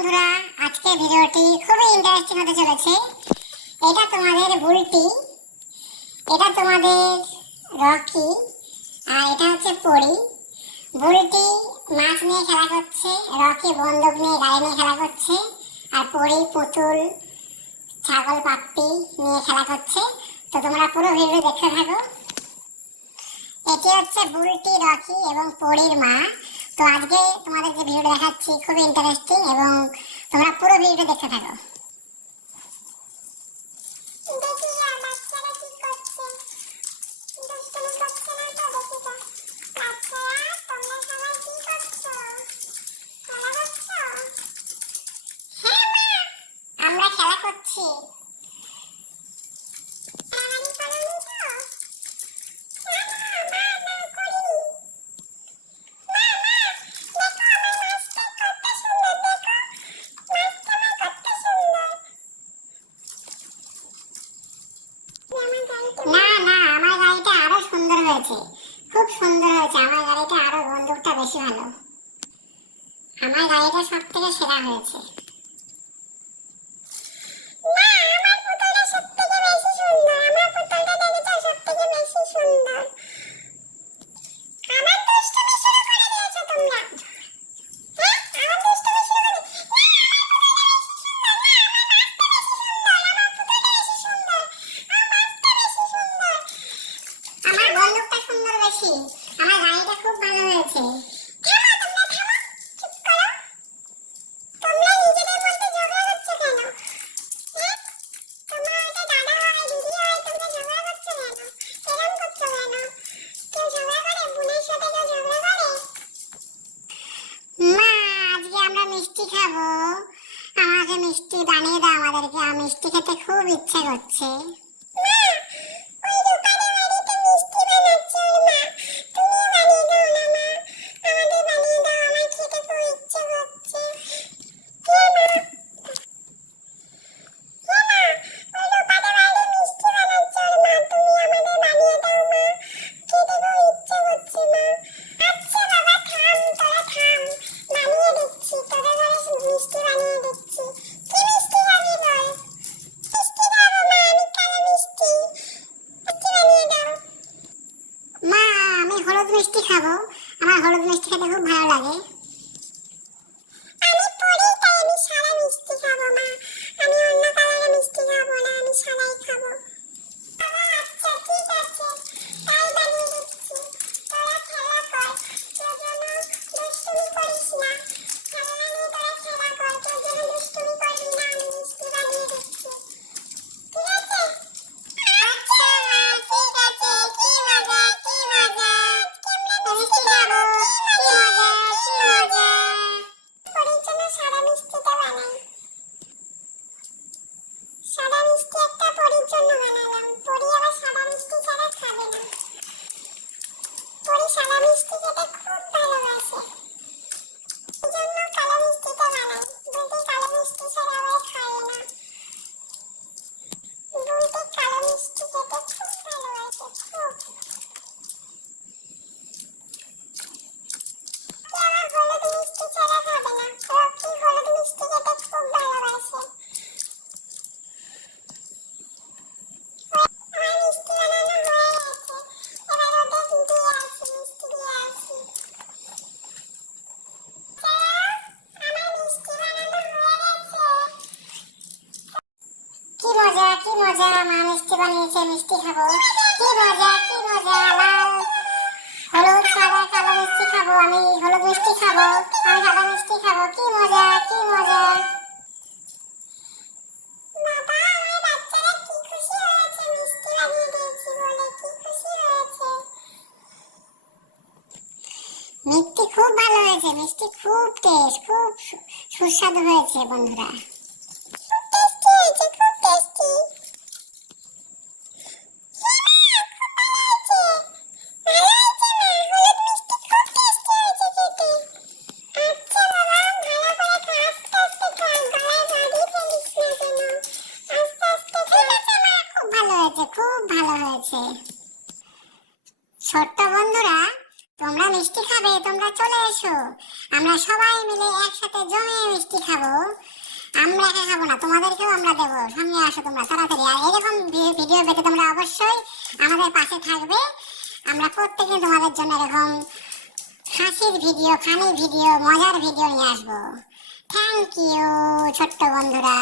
বন্ধুরা আজকে ভিডিওটি খুবই ইন্টারেস্টিং হতে চলেছে। এটা তোমাদের বুলটি, এটা তোমাদের রকি, আর এটা হচ্ছে পরি। বুলটি মাছ নিয়ে খেলা করছে, রকি বন্দুক নিয়ে, গাড়ি নিয়ে খেলা করছে, আর পরি পুতুল, ছাগল, পাপ্পি নিয়ে খেলা করছে। তো তোমরা পুরো ভিডিও দেখতে থাকো। এটি হচ্ছে বুলটি, রকি এবং পরির মা। তো আজকে তোমাদের যে ভিডিওটা দেখাচ্ছি খুবই ইন্টারেস্টিং এবং তোমরা পুরো ভিডিওটা দেখতে থাকো আমরা খেলা করছি না না আমার গাড়িটা আরও সুন্দর হয়েছে খুব সুন্দর হয়েছে। আমার গাড়িটা আরও বন্দুকটা বেশি ভালো। আমার গাড়িটা সব থেকে সেরা হয়েছে। বেশি আমার গাড়িটা খুব ভালো হয়েছে। মিষ্টি খাব। আমাকে মিষ্টি বানিয়ে দাও আমাদেরকে। মিষ্টি খেতে খুব ইচ্ছে করছে। হলুদ মিষ্টি খাব। আমার হলুদ মিষ্টি খেতে খুব ভালো লাগে। পরি আবার সাদা মিষ্টি ছাড়া খাবে না। পরি সাদা মিষ্টি খেতে মা মিষ্টি বানিয়েছে মিষ্টি খাব। কি মজা কি মজা লাল হলুদ সাদা কালো মিষ্টি খাব আমি হলুদ মিষ্টি খাব আমি সাদা মিষ্টি খাব কি মজা কি মজা। মিষ্টি খুব ভালো হয়েছে মিষ্টি খুব টেস্ট খুব সুস্বাদু হয়েছে বন্ধুরা খুব টেস্টি হয়েছে খুব টেস্টি খুব ভালো হয়েছে। ছোট্ট বন্ধুরা, তোমরা মিষ্টি খাবে, তোমরা চলে এসো। আমরা সবাই মিলে একসাথে জমে মিষ্টি খাব। আমরা একা খাব না, তোমাদেরকেও আমরা দেবো। সামনে আসো তোমরা, তাড়াতাড়ি। আর এরকম ভিডিও পেতে তোমরা অবশ্যই আমাদের পাশে থাকবে। আমরা প্রত্যেকদিন তোমাদের জন্য এরকম হাসির ভিডিও ফানি ভিডিও মজার ভিডিও নিয়ে আসব। থ্যাংক ইউ ছোট্ট বন্ধুরা।